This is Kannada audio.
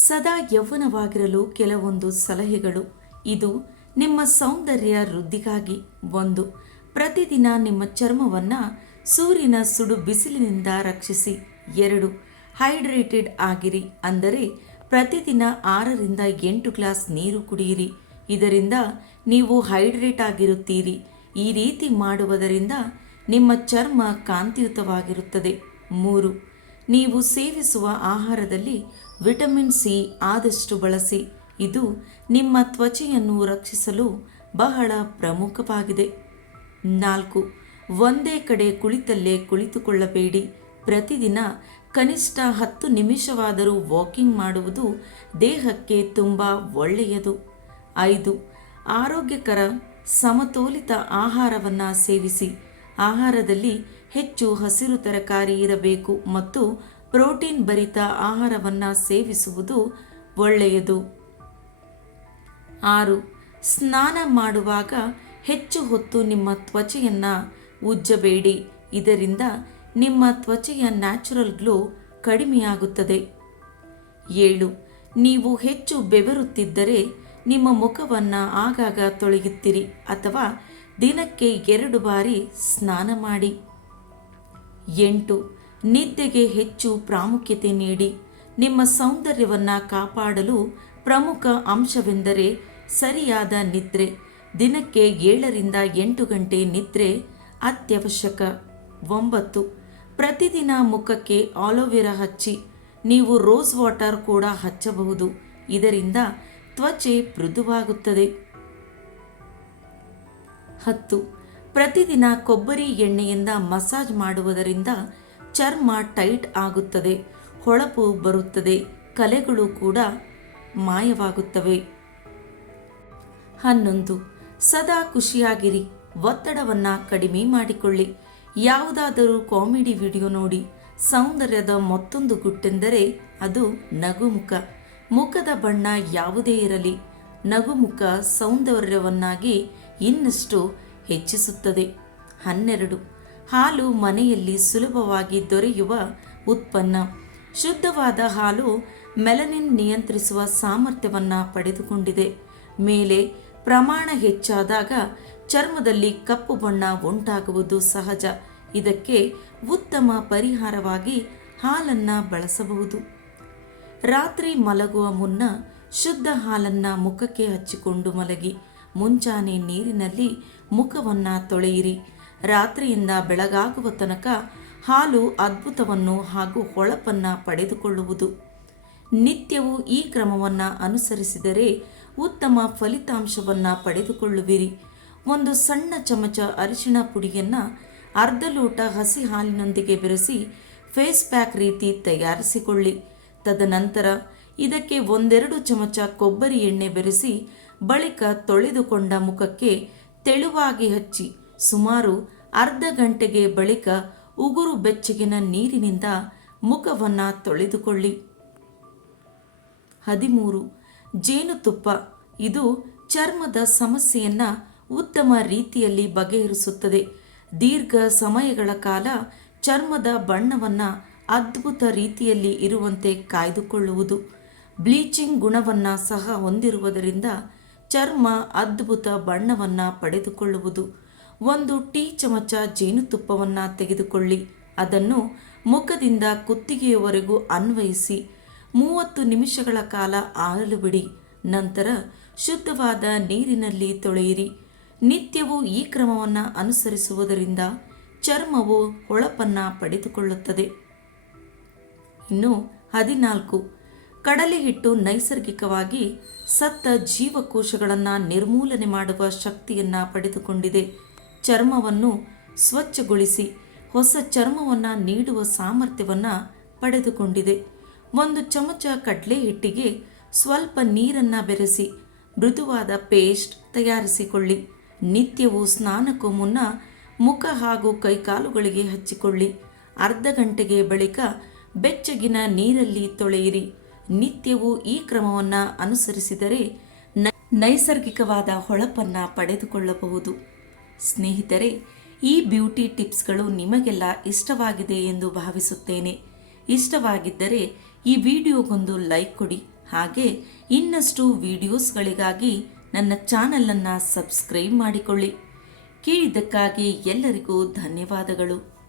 ಸದಾ ಯೌವನವಾಗಿರಲು ಕೆಲವೊಂದು ಸಲಹೆಗಳು. ಇದು ನಿಮ್ಮ ಸೌಂದರ್ಯ ವೃದ್ಧಿಗಾಗಿ. 1. ಪ್ರತಿದಿನ ನಿಮ್ಮ ಚರ್ಮವನ್ನು ಸೂರ್ಯನ ಸುಡು ಬಿಸಿಲಿನಿಂದ ರಕ್ಷಿಸಿ. 2. ಹೈಡ್ರೇಟೆಡ್ ಆಗಿರಿ, ಅಂದರೆ ಪ್ರತಿದಿನ 6ರಿಂದ 8 ಗ್ಲಾಸ್ ನೀರು ಕುಡಿಯಿರಿ. ಇದರಿಂದ ನೀವು ಹೈಡ್ರೇಟ್ ಆಗಿರುತ್ತೀರಿ. ಈ ರೀತಿ ಮಾಡುವುದರಿಂದ ನಿಮ್ಮ ಚರ್ಮ ಕಾಂತಿಯುತವಾಗಿರುತ್ತದೆ. 3. ನೀವು ಸೇವಿಸುವ ಆಹಾರದಲ್ಲಿ ವಿಟಮಿನ್ ಸಿ ಆದಷ್ಟು ಬಳಸಿ. ಇದು ನಿಮ್ಮ ತ್ವಚೆಯನ್ನು ರಕ್ಷಿಸಲು ಬಹಳ ಪ್ರಮುಖವಾಗಿದೆ. 4. ಒಂದೇ ಕಡೆ ಕುಳಿತಲ್ಲೇ ಕುಳಿತುಕೊಳ್ಳಬೇಡಿ. ಪ್ರತಿದಿನ ಕನಿಷ್ಠ 10 ನಿಮಿಷವಾದರೂ ವಾಕಿಂಗ್ ಮಾಡುವುದು ದೇಹಕ್ಕೆ ತುಂಬ ಒಳ್ಳೆಯದು. 5. ಆರೋಗ್ಯಕರ ಸಮತೋಲಿತ ಆಹಾರವನ್ನು ಸೇವಿಸಿ. ಆಹಾರದಲ್ಲಿ ಹೆಚ್ಚು ಹಸಿರು ತರಕಾರಿ ಇರಬೇಕು ಮತ್ತು ಪ್ರೋಟೀನ್ ಭರಿತ ಆಹಾರವನ್ನು ಸೇವಿಸುವುದು ಒಳ್ಳೆಯದು. 6. ಸ್ನಾನ ಮಾಡುವಾಗ ಹೆಚ್ಚು ಹೊತ್ತು ನಿಮ್ಮ ತ್ವಚೆಯನ್ನು ಉಜ್ಜಬೇಡಿ. ಇದರಿಂದ ನಿಮ್ಮ ತ್ವಚೆಯ ನ್ಯಾಚುರಲ್ ಗ್ಲೋ ಕಡಿಮೆಯಾಗುತ್ತದೆ. 7. ನೀವು ಹೆಚ್ಚು ಬೆವರುತ್ತಿದ್ದರೆ ನಿಮ್ಮ ಮುಖವನ್ನು ಆಗಾಗ ತೊಳೆಯುತ್ತಿರಿ ಅಥವಾ ದಿನಕ್ಕೆ 2 ಬಾರಿ ಸ್ನಾನ ಮಾಡಿ. 8. ನಿದ್ದೆಗೆ ಹೆಚ್ಚು ಪ್ರಾಮುಖ್ಯತೆ ನೀಡಿ. ನಿಮ್ಮ ಸೌಂದರ್ಯವನ್ನು ಕಾಪಾಡಲು ಪ್ರಮುಖ ಅಂಶವೆಂದರೆ ಸರಿಯಾದ ನಿದ್ರೆ. ದಿನಕ್ಕೆ 7ರಿಂದ 8 ಗಂಟೆ ನಿದ್ರೆ ಅತ್ಯವಶ್ಯಕ. 9. ಪ್ರತಿದಿನ ಮುಖಕ್ಕೆ ಆಲೋವೆರಾ ಹಚ್ಚಿ. ನೀವು ರೋಸ್ ವಾಟರ್ ಕೂಡ ಹಚ್ಚಬಹುದು. ಇದರಿಂದ ತ್ವಚೆ ಮೃದುವಾಗುತ್ತದೆ. 10. ಪ್ರತಿದಿನ ಕೊಬ್ಬರಿ ಎಣ್ಣೆಯಿಂದ ಮಸಾಜ್ ಮಾಡುವುದರಿಂದ ಚರ್ಮ ಟೈಟ್ ಆಗುತ್ತದೆ, ಹೊಳಪು ಬರುತ್ತದೆ, ಕಲೆಗಳು ಕೂಡ ಮಾಯವಾಗುತ್ತವೆ. 11. ಸದಾ ಖುಷಿಯಾಗಿರಿ. ಒತ್ತಡವನ್ನು ಕಡಿಮೆ ಮಾಡಿಕೊಳ್ಳಿ. ಯಾವುದಾದರೂ ಕಾಮಿಡಿ ವಿಡಿಯೋ ನೋಡಿ. ಸೌಂದರ್ಯದ ಮತ್ತೊಂದು ಗುಟ್ಟೆಂದರೆ ಅದು ನಗುಮುಖ. ಮುಖದ ಬಣ್ಣ ಯಾವುದೇ ಇರಲಿ, ನಗುಮುಖ ಸೌಂದರ್ಯವನ್ನಾಗಿ ಇನ್ನಷ್ಟು ಹೆಚ್ಚಿಸುತ್ತದೆ. 12. ಹಾಲು ಮನೆಯಲ್ಲಿ ಸುಲಭವಾಗಿ ದೊರೆಯುವ ಉತ್ಪನ್ನ. ಶುದ್ಧವಾದ ಹಾಲು ಮೆಲನಿನ್ ನಿಯಂತ್ರಿಸುವ ಸಾಮರ್ಥ್ಯವನ್ನು ಪಡೆದುಕೊಂಡಿದೆ. ಮೇಲೆ ಪ್ರಮಾಣ ಹೆಚ್ಚಾದಾಗ ಚರ್ಮದಲ್ಲಿ ಕಪ್ಪು ಬಣ್ಣ ಉಂಟಾಗುವುದು ಸಹಜ. ಇದಕ್ಕೆ ಉತ್ತಮ ಪರಿಹಾರವಾಗಿ ಹಾಲನ್ನು ಬಳಸಬಹುದು. ರಾತ್ರಿ ಮಲಗುವ ಮುನ್ನ ಶುದ್ಧ ಹಾಲನ್ನು ಮುಖಕ್ಕೆ ಹಚ್ಚಿಕೊಂಡು ಮಲಗಿ. ಮುಂಜಾನೆ ನೀರಿನಲ್ಲಿ ಮುಖವನ್ನು ತೊಳೆಯಿರಿ. ರಾತ್ರಿಯಿಂದ ಬೆಳಗಾಗುವ ತನಕ ಹಾಲು ಅದ್ಭುತವನ್ನು ಹಾಗೂ ಹೊಳಪನ್ನು ಪಡೆದುಕೊಳ್ಳುವುದು. ನಿತ್ಯವೂ ಈ ಕ್ರಮವನ್ನು ಅನುಸರಿಸಿದರೆ ಉತ್ತಮ ಫಲಿತಾಂಶವನ್ನು ಪಡೆದುಕೊಳ್ಳುವಿರಿ. ಒಂದು ಸಣ್ಣ ಚಮಚ ಅರಿಶಿಣ ಪುಡಿಯನ್ನು ಅರ್ಧ ಲೋಟ ಹಸಿ ಹಾಲಿನೊಂದಿಗೆ ಬೆರೆಸಿ ಫೇಸ್ ಪ್ಯಾಕ್ ರೀತಿ ತಯಾರಿಸಿಕೊಳ್ಳಿ. ತದನಂತರ ಇದಕ್ಕೆ 1-2 ಚಮಚ ಕೊಬ್ಬರಿ ಎಣ್ಣೆ ಬೆರೆಸಿ ಬಳಿಕ ತೊಳೆದುಕೊಂಡ ಮುಖಕ್ಕೆ ತೆಳುವಾಗಿ ಹಚ್ಚಿ ಸುಮಾರು ಅರ್ಧ ಗಂಟೆಗೆ ಬಳಿಕ ಉಗುರು ಬೆಚ್ಚಗಿನ ನೀರಿನಿಂದ ಮುಖವನ್ನು ತೊಳೆದುಕೊಳ್ಳಿ. 13. ಜೇನುತುಪ್ಪ. ಇದು ಚರ್ಮದ ಸಮಸ್ಯೆಯನ್ನು ಉತ್ತಮ ರೀತಿಯಲ್ಲಿ ಬಗೆಹರಿಸುತ್ತದೆ. ದೀರ್ಘ ಸಮಯಗಳ ಕಾಲ ಚರ್ಮದ ಬಣ್ಣವನ್ನು ಅದ್ಭುತ ರೀತಿಯಲ್ಲಿ ಇರುವಂತೆ ಕಾಯ್ದುಕೊಳ್ಳುವುದು. ಬ್ಲೀಚಿಂಗ್ ಗುಣವನ್ನು ಸಹ ಹೊಂದಿರುವುದರಿಂದ ಚರ್ಮ ಅದ್ಭುತ ಬಣ್ಣವನ್ನು ಪಡೆದುಕೊಳ್ಳುವುದು. 1 ಟೀ ಚಮಚ ಜೇನುತುಪ್ಪವನ್ನು ತೆಗೆದುಕೊಳ್ಳಿ. ಅದನ್ನು ಮುಖದಿಂದ ಕುತ್ತಿಗೆಯವರೆಗೂ ಅನ್ವಯಿಸಿ 30 ನಿಮಿಷಗಳ ಕಾಲ ಆರಲು ಬಿಡಿ. ನಂತರ ಶುದ್ಧವಾದ ನೀರಿನಲ್ಲಿ ತೊಳೆಯಿರಿ. ನಿತ್ಯವೂ ಈ ಕ್ರಮವನ್ನು ಅನುಸರಿಸುವುದರಿಂದ ಚರ್ಮವು ಹೊಳಪನ್ನು ಪಡೆದುಕೊಳ್ಳುತ್ತದೆ. ಇನ್ನು 14. ಕಡಲೆ ಹಿಟ್ಟು ನೈಸರ್ಗಿಕವಾಗಿ ಸತ್ತ ಜೀವಕೋಶಗಳನ್ನು ನಿರ್ಮೂಲನೆ ಮಾಡುವ ಶಕ್ತಿಯನ್ನು ಪಡೆದುಕೊಂಡಿದೆ. ಚರ್ಮವನ್ನು ಸ್ವಚ್ಛಗೊಳಿಸಿ ಹೊಸ ಚರ್ಮವನ್ನು ನೀಡುವ ಸಾಮರ್ಥ್ಯವನ್ನು ಪಡೆದುಕೊಂಡಿದೆ. 1 ಚಮಚ ಕಡಲೆ ಹಿಟ್ಟಿಗೆ ಸ್ವಲ್ಪ ನೀರನ್ನು ಬೆರೆಸಿ ಮೃದುವಾದ ಪೇಸ್ಟ್ ತಯಾರಿಸಿಕೊಳ್ಳಿ. ನಿತ್ಯವೂ ಸ್ನಾನಕ್ಕೂ ಮುನ್ನ ಮುಖ ಹಾಗೂ ಕೈಕಾಲುಗಳಿಗೆ ಹಚ್ಚಿಕೊಳ್ಳಿ. ಅರ್ಧ ಗಂಟೆಗೆ ಬಳಿಕ ಬೆಚ್ಚಗಿನ ನೀರಲ್ಲಿ ತೊಳೆಯಿರಿ. ನಿತ್ಯವೂ ಈ ಕ್ರಮವನ್ನು ಅನುಸರಿಸಿದರೆ ನೈಸರ್ಗಿಕವಾದ ಹೊಳಪನ್ನು ಪಡೆದುಕೊಳ್ಳಬಹುದು. ಸ್ನೇಹಿತರೆ, ಈ ಬ್ಯೂಟಿ ಟಿಪ್ಸ್ಗಳು ನಿಮಗೆಲ್ಲ ಇಷ್ಟವಾಗಿದೆ ಎಂದು ಭಾವಿಸುತ್ತೇನೆ. ಇಷ್ಟವಾಗಿದ್ದರೆ ಈ ವಿಡಿಯೋಗೊಂದು ಲೈಕ್ ಕೊಡಿ ಹಾಗೆ ಇನ್ನಷ್ಟು ವಿಡಿಯೋಸ್ಗಳಿಗಾಗಿ ನನ್ನ ಚಾನಲನ್ನು ಸಬ್ಸ್ಕ್ರೈಬ್ ಮಾಡಿಕೊಳ್ಳಿ. ಕೇಳಿದ್ದಕ್ಕಾಗಿ ಎಲ್ಲರಿಗೂ ಧನ್ಯವಾದಗಳು.